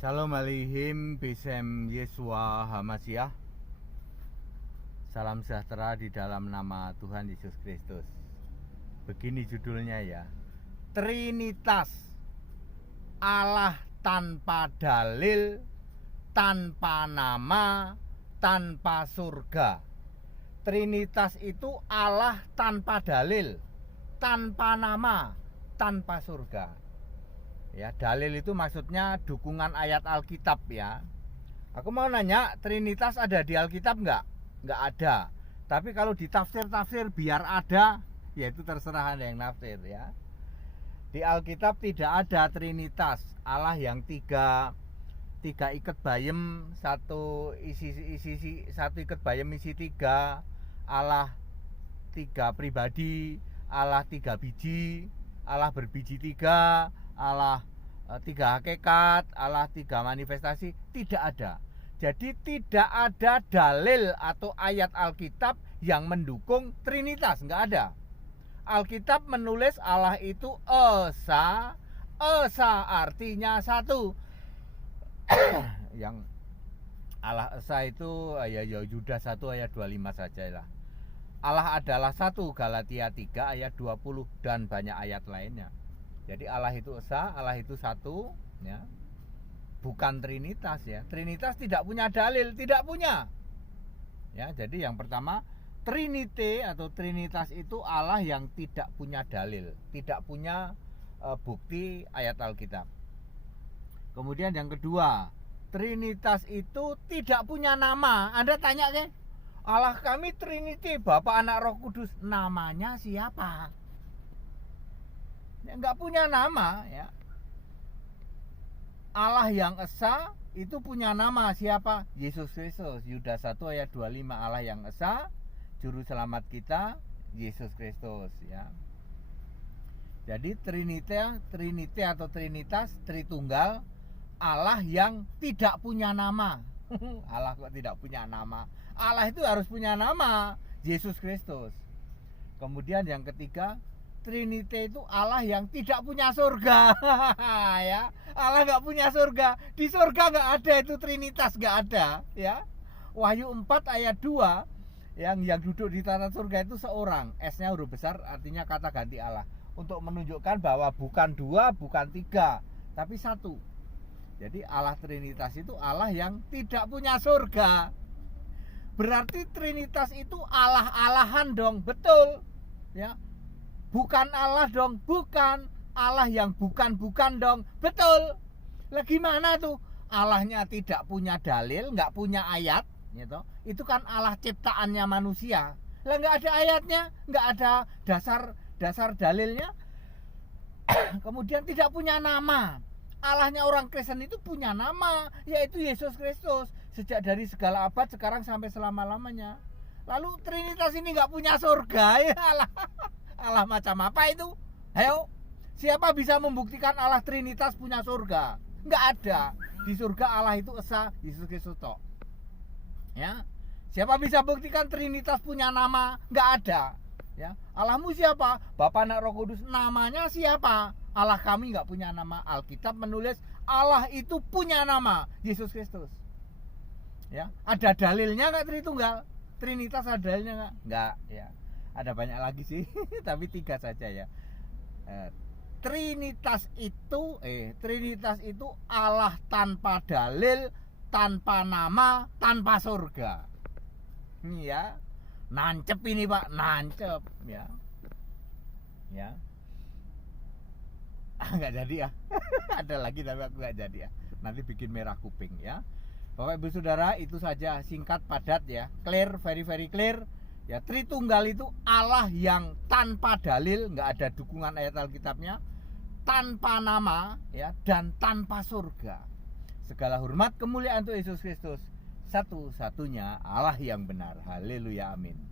Shalom Aleihim Bisem Yesua Hamasiah. Salam sejahtera di dalam nama Tuhan Yesus Kristus. Begini judulnya ya, Trinitas, Allah tanpa dalil, tanpa nama, tanpa surga. Trinitas itu Allah tanpa dalil, tanpa nama, tanpa surga. Ya, dalil itu maksudnya dukungan ayat Alkitab ya. Aku mau nanya, Trinitas ada di Alkitab enggak? Enggak ada. Tapi kalau di tafsir-tafsir biar ada, ya itu terserah Anda yang nafsir ya. Di Alkitab tidak ada Trinitas, Allah yang tiga ikat bayem, satu ikat bayem isi tiga, Allah tiga pribadi, Allah tiga biji, Allah berbiji tiga, Allah tiga hakikat, Allah tiga manifestasi, tidak ada. Jadi tidak ada dalil atau ayat Alkitab yang mendukung Trinitas, enggak ada. Alkitab menulis Allah itu Esa artinya satu. Yang Allah Esa itu ya Yudas 1 ayat 25 saja lah. Allah adalah satu, Galatia 3 ayat 20 dan banyak ayat lainnya. Jadi Allah itu Esa, Allah itu satu ya. Bukan Trinitas ya. Trinitas tidak punya dalil, tidak punya. Ya, jadi yang pertama, Trinity atau Trinitas itu Allah yang tidak punya dalil, tidak punya bukti ayat Alkitab. Kemudian yang kedua, Trinitas itu tidak punya nama. Anda tanya kan? Allah kami Trinity, Bapa, Anak, Roh Kudus. Namanya siapa? Ya, enggak punya nama ya. Allah yang Esa itu punya nama siapa? Yesus Kristus. Yudas 1 ayat 25, Allah yang Esa, juru selamat kita Yesus Kristus ya. Jadi Trinity atau Trinitas, Tritunggal, Allah yang tidak punya nama. Allah kok tidak punya nama? Allah itu harus punya nama, Yesus Kristus. Kemudian yang ketiga, Trinity itu Allah yang tidak punya surga. Ya, Allah nggak punya surga. Di surga nggak ada itu Trinitas, nggak ada ya. Wahyu 4 ayat 2, yang duduk di tanah surga itu seorang, S-nya huruf besar, artinya kata ganti Allah, untuk menunjukkan bahwa bukan dua, bukan tiga, tapi satu. Jadi Allah Trinitas itu Allah yang tidak punya surga. Berarti Trinitas itu Allah-alahan dong, betul ya. Bukan Allah dong, bukan Allah yang bukan dong, betul. Lah gimana tuh? Allahnya tidak punya dalil, nggak punya ayat, gitu. Itu kan Allah ciptaannya manusia. Lah nggak ada ayatnya, nggak ada dasar dalilnya. Kemudian tidak punya nama. Allahnya orang Kristen itu punya nama, yaitu Yesus Kristus. Sejak dari segala abad, sekarang sampai selama-lamanya. Lalu Trinitas ini nggak punya surga ya Allah. Allah macam apa itu? Ayo, siapa bisa membuktikan Allah Trinitas punya surga? Nggak ada. Di surga Allah itu Esa, Yesus Kristus toh. Ya, siapa bisa buktikan Trinitas punya nama? Nggak ada. Ya, Allahmu siapa? Bapa, Anak, Roh Kudus. Namanya siapa? Allah kami nggak punya nama. Alkitab menulis Allah itu punya nama, Yesus Kristus. Ya, ada dalilnya nggak Tritunggal? Trinitas ada dalilnya nggak? Nggak. Ya. Ada banyak lagi sih, tapi 3 saja ya. Trinitas itu Allah tanpa dalil, tanpa nama, tanpa surga. Ini ya, nancep ini Pak, nancep ya. Ya. Nggak jadi ya. Ada lagi tapi aku nggak jadi ya. Nanti bikin merah kuping ya. Bapak Ibu Saudara, itu saja, singkat padat ya, clear, very clear. Ya, Tritunggal itu Allah yang tanpa dalil, nggak ada dukungan ayat Alkitabnya, tanpa nama ya, dan tanpa surga. Segala hormat kemuliaan untuk Yesus Kristus, satu-satunya Allah yang benar. Haleluya, amin.